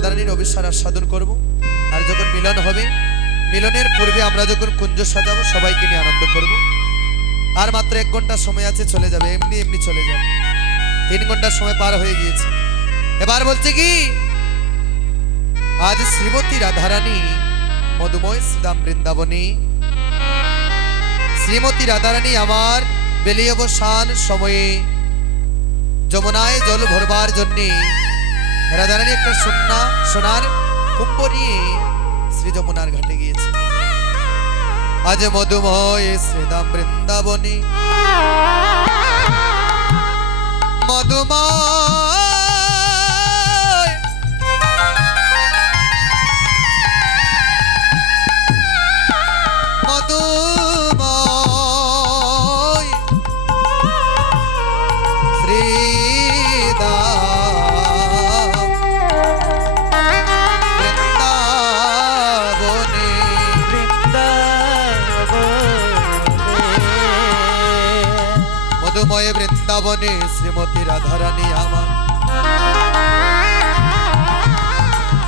রাধারানীর অবিশ্বাস আস্বাদন করব। আর যখন মিলন হবে, মিলনের পূর্বে আমরা যখন কুঞ্জ সাজাবো, সবাইকে নিয়ে আনন্দ করব। আর মাত্র এক ঘণ্টা সময় আছে, চলে যাবে, এমনি এমনি চলে যাবে। তিন ঘণ্টার সময় পার হয়ে গিয়েছে। এবার বলছে কি, আজ শ্রীমতী রাধারানী মধুময় শ্রীদাম বৃন্দাবনী। শ্রীমতী রাধারানী আমার বেলি অবসান সময়ে যমুনায় জল ভরবার জন্যে রাধারানী একটা সোনা, সোনার কুম্ভ নিয়ে শ্রী যমুনার ঘাটে গিয়েছে। আজ মধুময় শ্রীদাম বৃন্দাবনী। মধুময় বৃন্দাবনে, শ্রীমতী রাধারানী আমার।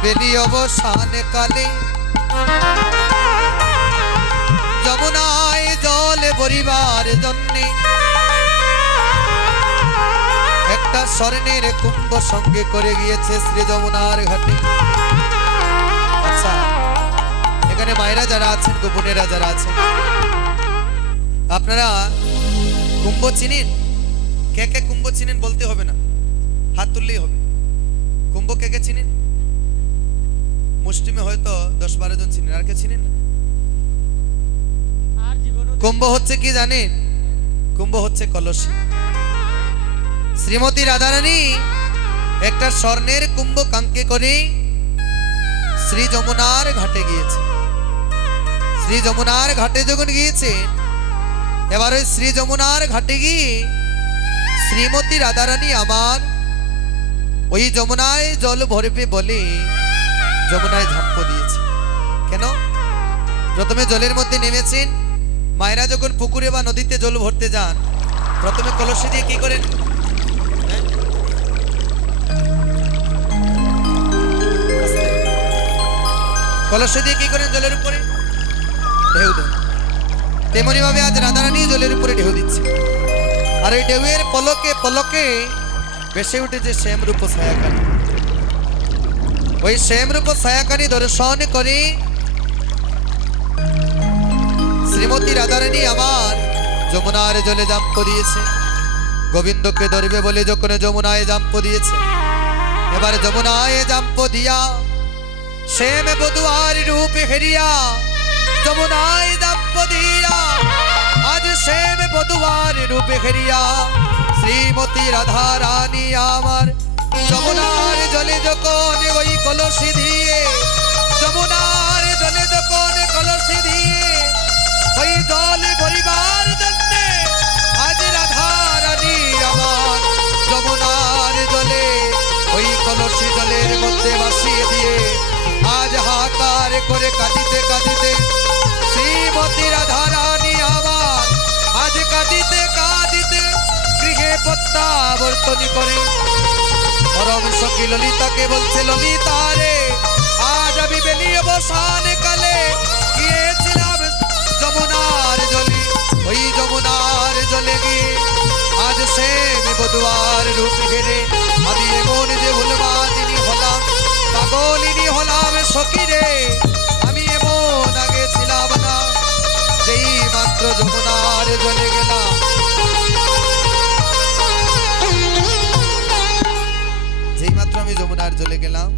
বেলি অবসান কালে যমুনায় জল ভরিবার জন্যে একটা স্বর্ণের কুম্ভ সঙ্গে করে গিয়েছে শ্রী যমুনার ঘাটে। আচ্ছা এখানে মায়েরা যারা আছেন, গোপনেরা যারা আছেন, আপনারা কুম্ভ চিনেন? কে কে কুম্ভ চিনেন বলতে হবে না। হাত তুললেই হবে। কুম্ভ কে কে চিনেন? মুসলিমে হয়তো দশ বারো জন চিনেন। আর কে চিনেন না? কুম্ভ হচ্ছে কি জানেন? কুম্ভ হচ্ছে কলসি। শ্রীমতী রাধারানী একটা স্বর্ণের কুম্ভ কাঙ্কে করে শ্রী যমুনার ঘাটে গিয়েছে। শ্রী যমুনার ঘাটে যখন গিয়েছে এবার ওই শ্রী যমুনার ঘাটে গিয়ে শ্রীমতী রাধারানী আমার ওই যমুনায় জল ভরবে বলে যমুনায় ঝাম্প দিয়েছে। কেন? প্রথমে জলের মধ্যে নেমেছেন। মায়েরা যখন পুকুরে বা নদীতে জল ভরতে যান, প্রথমে কলসি দিয়ে কি করেন? কলসি দিয়ে কি করেন জলের উপরে? ঢেউ দেন। তেমনি ভাবে আজ রাধারানী জলের উপরে ঢেউ দিচ্ছে। আর ওই ঢেউয়ের পলকে পলকে ভেসে উঠেছে শ্যামরূপ ছায়াকালী ওই শ্যামরূপ ছায়াকালী দর্শন করে শ্রীমতী রাধারানী আমার যমুনার জলে জাম্প দিয়েছে গোবিন্দকে ধরবে বলে যখন যমুনায় জাম্প দিয়েছে এবার যমুনায় জাম্প দিয়া শ্যাম বধুয়ার রূপ হেরিয়া যমুনায় জাম্প দিয়া আজ শ্যাম বধুয়ার রূপ হেরিয়া শ্রীমতী রাধা রানী আমার যমুনার জলে যখন ওই কলসি দিয়ে যমুনার জলে যখন কলসি দিয়ে ওই জল জন্যে আজ রাধা রানী আমার যমুনার জলে ওই কলসি জলের মধ্যে ভাসিয়ে দিয়ে আজ হাহাকার করে কাঁদিতে কাঁদিতে শ্রীমতী রাধা রানী কাঁদিতে কাঁদিতে গৃহে প্রত্যাবর্তনী করে। পরম সখী ললিতাকে বলছে, ললিতা রে, আজ আমি বেরিয়ে বসান কালে গিয়েছিলাম যমুনার জলে। ওই যমুনার জলে গিয়ে আজ সে বধুয়ার রূপ ঘেরে আমি এমন যে ভুলবাদিনী হলাম, পাগলিনী হলাম সখী রে। যেই মাত্র আমি যমুনার জলে গেলাম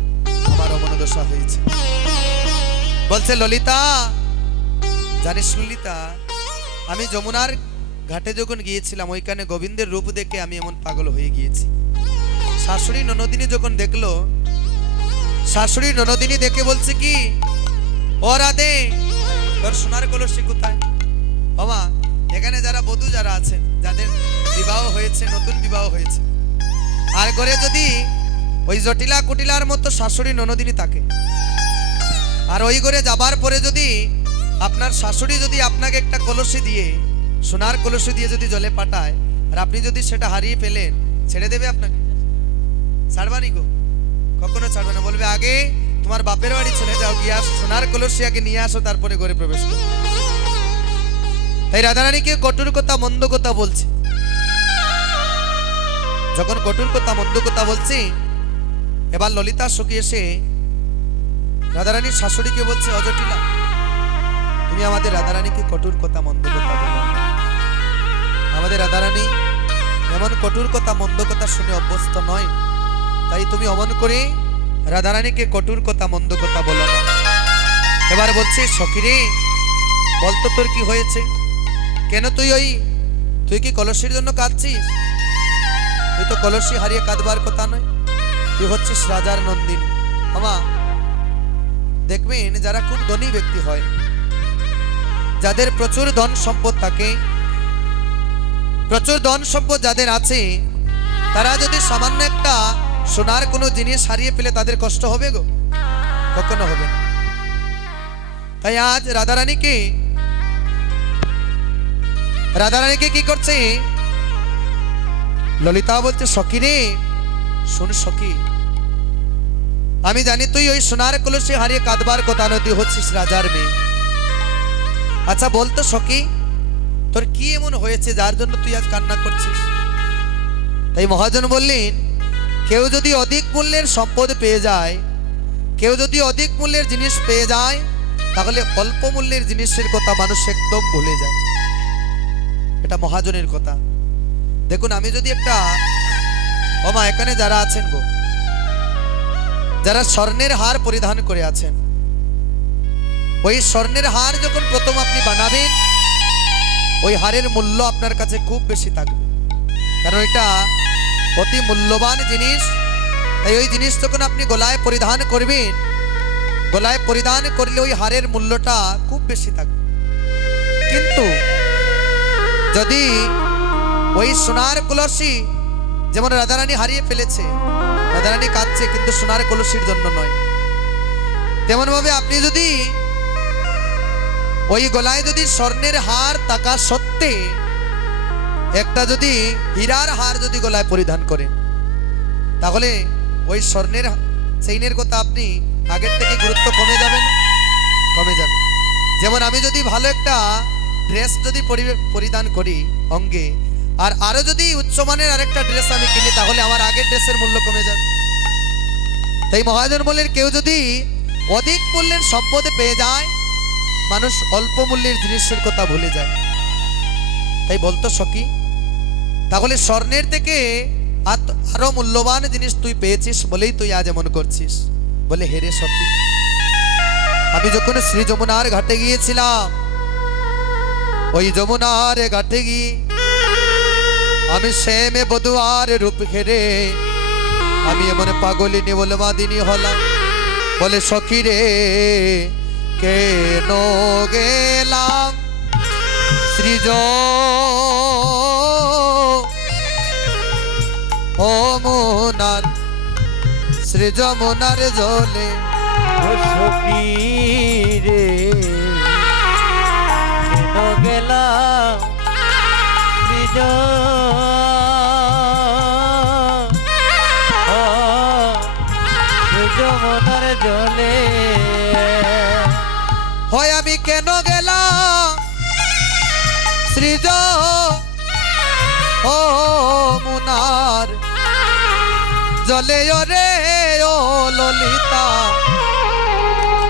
আমার অমনদশা হয়েছে। বলছে, ললিতা, জানিস ললিতা আমি যমুনার ঘাটে যখন গিয়েছিলাম, ওইখানে গোবিন্দের রূপ দেখে আমি এমন পাগল হয়ে গিয়েছি। শাশুড়ি ননদিনী যখন দেখল, শাশুড়ি ননদিনী দেখে বলছে কি, ও রাধে, তোর সোনার কলসি কোথায়? বাবা, এখানে যারা বধূ যারা আছেন, যাদের বিবাহ হয়েছে, নতুন বিবাহ হয়েছে, আর ঘরে যদি ওই জটিলা কুটিলার মতো শাশুড়ি ননদিনী থাকে, আর ওই ঘরে যাবার পরে যদি আপনার শাশুড়ি যদি আপনাকে একটা কলসি দিয়ে, সোনার কলসি দিয়ে যদি জলে পাঠায়, আর আপনি যদি সেটা হারিয়ে ফেলেন, ছেড়ে দেবে আপনাকে? ছাড়বানি গো? কখনো ছাড়বে না। বলবে, আগে তোমার বাপের বাড়ি চলে যাও, গিয়া সোনার কলসি আগে নিয়ে আসো, তারপরে ঘরে প্রবেশ করো তাই রাধারানীকে কঠোর কথা, মন্দ কথা বলছে। যখন কঠোর কথা, মন্দ কথা বলছি, এবার ললিতা সখী এসে রাধারানীর শাশুড়িকে বলছে অজটিলা তুমি আমাদের রাধারানীকে কঠোর কথা, মন্দ কথা বলো আমাদের রাধারানী এমন কঠোর কথা, মন্দ কথা শুনে অভ্যস্ত নয়। তাই তুমি অমন করে রাধারানীকে কঠোর কথা, মন্দ কথা বলো না। এবার বলছে সখিরে বলতো তোর কি হয়েছে? কেন তুই ওই, তুই কি কলসির জন্য কাঁদছিস? তুই তো কলসি হারিয়ে কাঁদবার কথা নয়। তুই হচ্ছিস রাজার নন্দিনী। আমা, দেখবেন যারা খুব ধনী ব্যক্তি হয়, যাদের প্রচুর ধন সম্পদ থাকে, প্রচুর ধন সম্পদ যাদের আছে, তারা যদি সামান্য একটা সোনার কোনো জিনিস হারিয়ে ফেলে তাদের কষ্ট হবে গো? কখনো হবে না। তাই আজ রাধারানীকে রাধারানীকে কি করছে? ললিতা বলছে সখী রে শোন সখী, আমি জানি তুই ওই সোনার কলসি হারিয়ে কাঁদবার কথা নদী হচ্ছিস রাজার মেয়ে। আচ্ছা বলতো সখী, তোর কি এমন হয়েছে যার জন্য তুই আজ কান্না করছিস? তাই মহাজন বললেন, কেউ যদি অধিক মূল্যের সম্পদ পেয়ে যায়, কেউ যদি অধিক মূল্যের জিনিস পেয়ে যায়, তাহলে অল্প মূল্যের জিনিসের কথা মানুষ একদম ভুলে যায়। এটা মহাজনের কথা। দেখুন, আমি যদি একটা ওমা, এখানে যারা আছেন গো, যারা স্বর্ণের হার পরিধান করে আছেন, ওই স্বর্ণের হার যখন প্রথম আপনি বানাবেন, ওই হারের মূল্য আপনার কাছে খুব বেশি থাকবে। কারণ এটা অতি মূল্যবান জিনিস। তাই ওই জিনিস যখন আপনি গলায় পরিধান করবেন, গলায় পরিধান করলে ওই হারের মূল্যটা খুব বেশি থাকবে। কিন্তু যদি ওই সোনার কলসি যেমন রাধারানী হারিয়ে ফেলেছে, রাধারানী কাঁদছে, কিন্তু সোনার কলসির জন্য নয়। তেমন ভাবে আপনি যদি ওই গলায় যদি স্বর্ণের হার টাকা সত্ত্বে একটা যদি হীরার হার যদি গলায় পরিধান করেন, তাহলে ওই স্বর্ণের চেইনের কথা আপনি আগের থেকে গুরুত্ব কমে যাবেন, কমে যাবে। যেমন আমি যদি ভালো একটা ড্রেস যদি পরিধান করি অঙ্গে, আর আরও যদি উচ্চমানের আরেকটা ড্রেস আমি কিনি, তাহলে আমার আগের ড্রেসের মূল্য কমে যাবে। তাই মহাজন বললেন কেউ যদি অধিক মূল্যের সম্পদে পেয়ে যায়, মানুষ অল্প মূল্যের জিনিসের কথা ভুলে যায়। তাই বলতো সখী, তাহলে স্বর্ণের থেকে আরও মূল্যবান জিনিস তুই পেয়েছিস বলেই তুই আজ এমন করছিস। বলে হেরে সখী, আমি যখন শ্রী যমুনার ঘাটে গিয়েছিলাম ওই যমুনার ঘাটে গিয়ে আমি শ্যামে বধুয়ার রূপ ঘেরে আমি এমন পাগলিনী বলে মাদিনী হলাম। বলে, সখী রে, কেন গেলাম? সৃজ ও মোনার সৃজ মোনার জলে। সখী নিজ যমনার জলে। হয় আমি কেন গেলাম? সৃজ, ও মুনার। জলে রে ও ললিতা।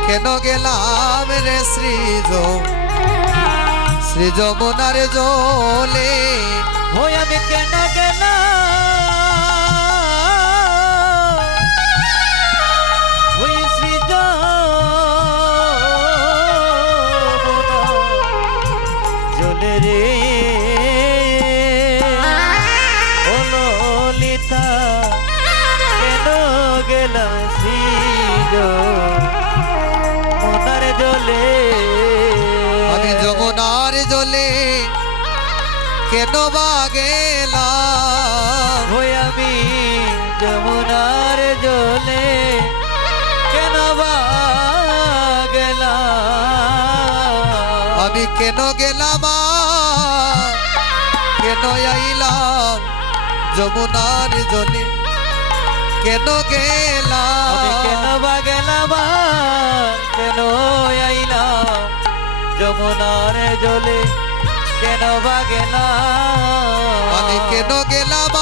কেন গেলাম রে সৃজ? সৃজ যমুনার জলে। হয়ে আমি কেন গেলাম? কেন বা গেলাম ওই আমি যমুনার জলে কেন বা গেলাম আমি কেন গেলাম? কেন আইলাম যমুনার জলে? কেন গেলাম? কেন বা গেলাম আর? কেন আইলাম যমুনার জলে? কেন বা গেলাম আমি কেন গেলাম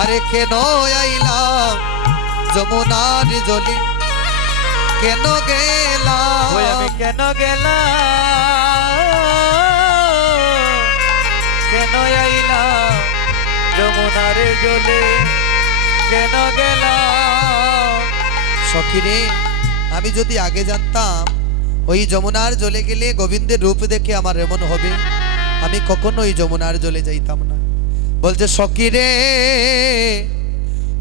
আরে কেন আইলাম? যমুনার জলে কেন গেলাম? আমি কেন গেলাম? কেন আইলাম? যমুনার জলে কেন গেলাম? সখিরে আমি যদি আগে জানতাম ওই যমুনার জলে গেলে গোবিন্দের রূপ দেখে আমার এমন হবে। আমি কখনো ওই যমুনার জলে যাইতাম না। বলছে সখিরে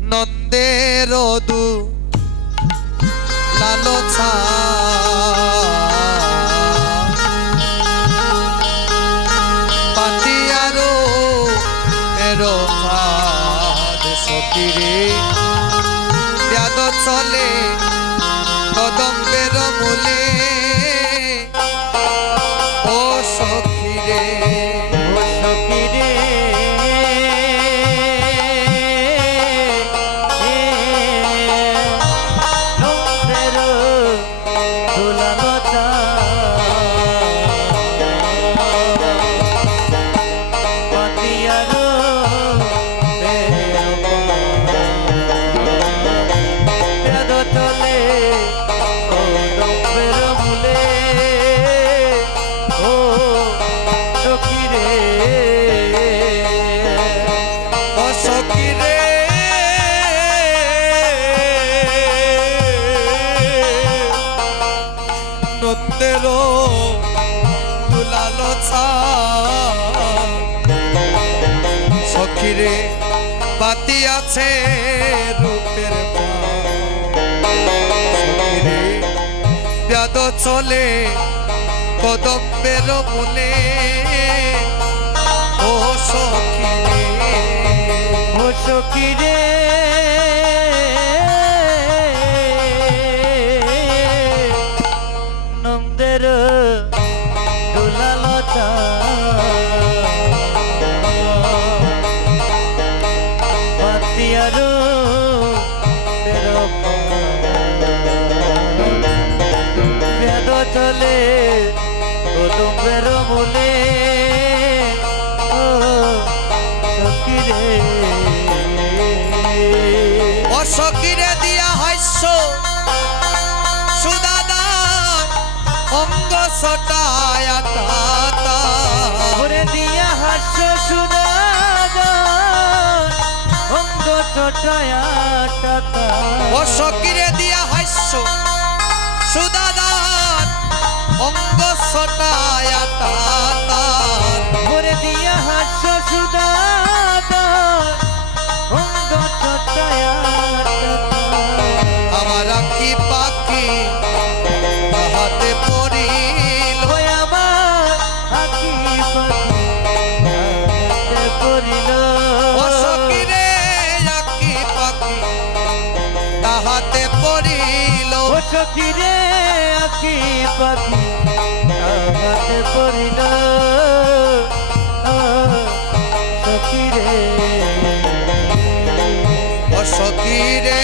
নন্দের দু চলে কদম্বের মূলে। Lula. ব্যাদ চলে কদম্বের মূলে ও সখিরে ও সখী সটায় আটাতা ভরে দিয়া হাস্য সুদাদ অঙ্গ চটায়া টাটা অসকিরে দিয়া হাস্য সুদাদার অঙ্গ সটায় আটাতা ভরে দিয়া হাস্য সুদাদ অঙ্গ চটায়া আকি পাখি আমাকে পড়িল ও সখী রে অসকিরে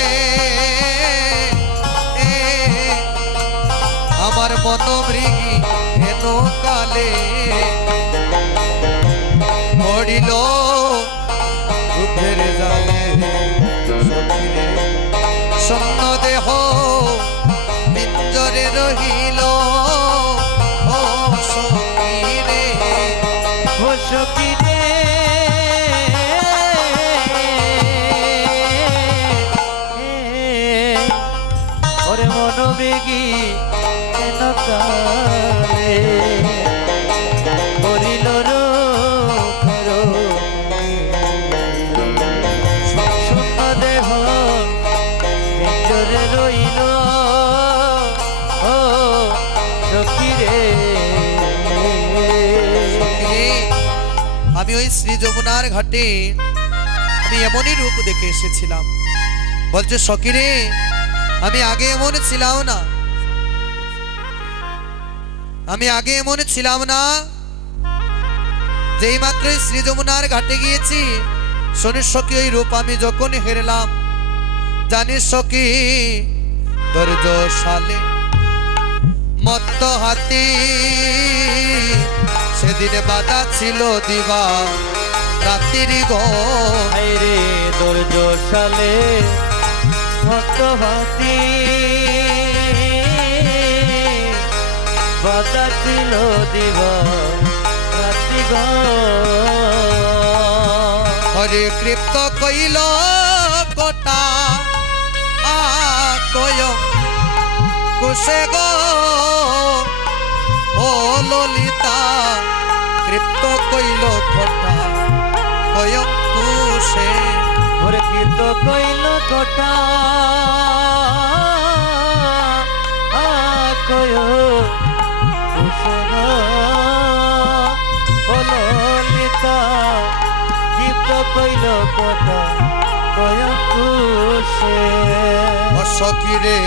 আমার মনোমৃগী হেন কালে রহিল ও সখিরে ও সখী রে ওরে মনোবেগী কেন কালে যমুনার ঘাটে আমি এমনই রূপ দেখে এসেছিলাম। বলছে, সকিরে, আমি আগে এমন ছিলাম না। আমি আগে এমন ছিলাম না। যেই মাত্র শ্রী যমুনার ঘাটে গিয়েছি শোনিস সখী, ওই রূপ আমি যখন হেরলাম, জানিস সখী, ধৈর্য সালে মত্ত হাতি, সেদিনে বাধা ছিল দিবা। রাত্রির গো হাইরে দর্জ সালে ভক্তভাতি। বাতা ছিল দিবা রাত্রি হরে কৃপ্ত কইল কোটা আ কয় কুশে গো। ও ললিতা কৃপ্ত কইল কোটা কয় কুশে ওরে কীর্ত কইল কটা। কইল কটা কয় কুশে অসকিরে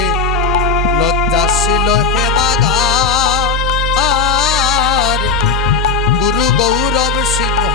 লজ্জাশীল হে বাগা। আর গুরু গৌরব সিংহ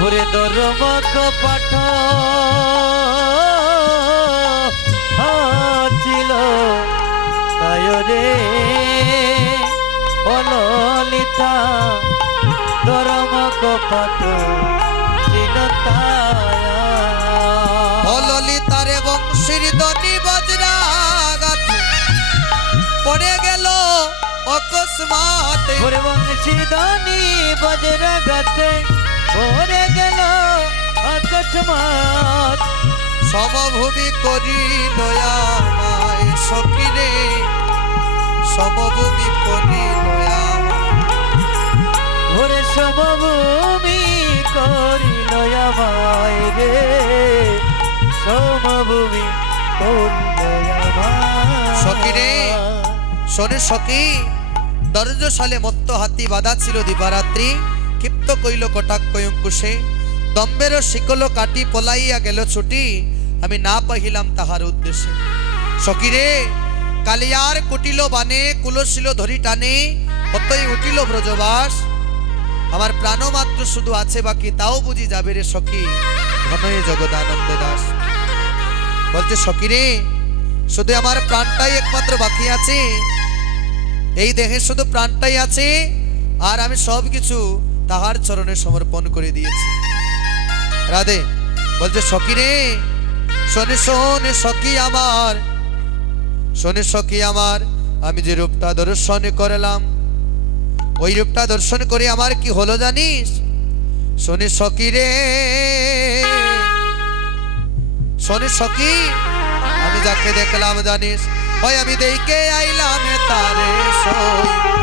ঘুরে দরমক পাঠ। ছিল কায়রে অললিতা দরমক পাঠ। ছিল তায়া ও ললিতারে বংশীর দনি বজরা পড়ে গেল অকস্মাতে। ওরে বংশী দানি বজরা গাতে ওরে আকস্মাত সমভূমি করি নয়ামায় সকিরে সমভূমি করি ওরে সমভূমি করিল আমায় রে। সমভূমি সখিরে। শোনে সখী দরজ সালে মত্ত হাতি বাধা ছিল দিবারাত্রি। ক্ষিপ্ত কইল কটাক কয়ঙ্কুশে দম্বের শিকল কাটি পলাইয়া গেল ছুটি। আমি না পাহিলাম তাহার উদ্দেশ্যে। সকিরে কালিয়ার কুটিল বানে কুলশিল ধরি টানে কতই উঠিল ব্রজবাস। আমার প্রাণ মাত্র শুধু আছে বাকি, তাও বুঝি যাবে রে সখী। ঘনয়ে জগদানন্দ দাস। বলছে সখী রে শুধু আমার প্রাণটাই একমাত্র বাকি আছে। এই দেহে শুধু প্রাণটাই আছে, আর আমি সব কিছু তাহার চরণে সমর্পণ করে দিয়েছি। রাধে, বলছে, সখী রে, শোনে শোনে সখী আমার, শোনে সখী আমার, আমি যে রূপটা দর্শন করলাম, ওই রূপটা দর্শন করে আমার কি হলো জানিস? শোনে সখী রে, শোনে সখী, আমি যাকে দেখলাম জানিস ওই আমি দেখে আইলাম তারে সই।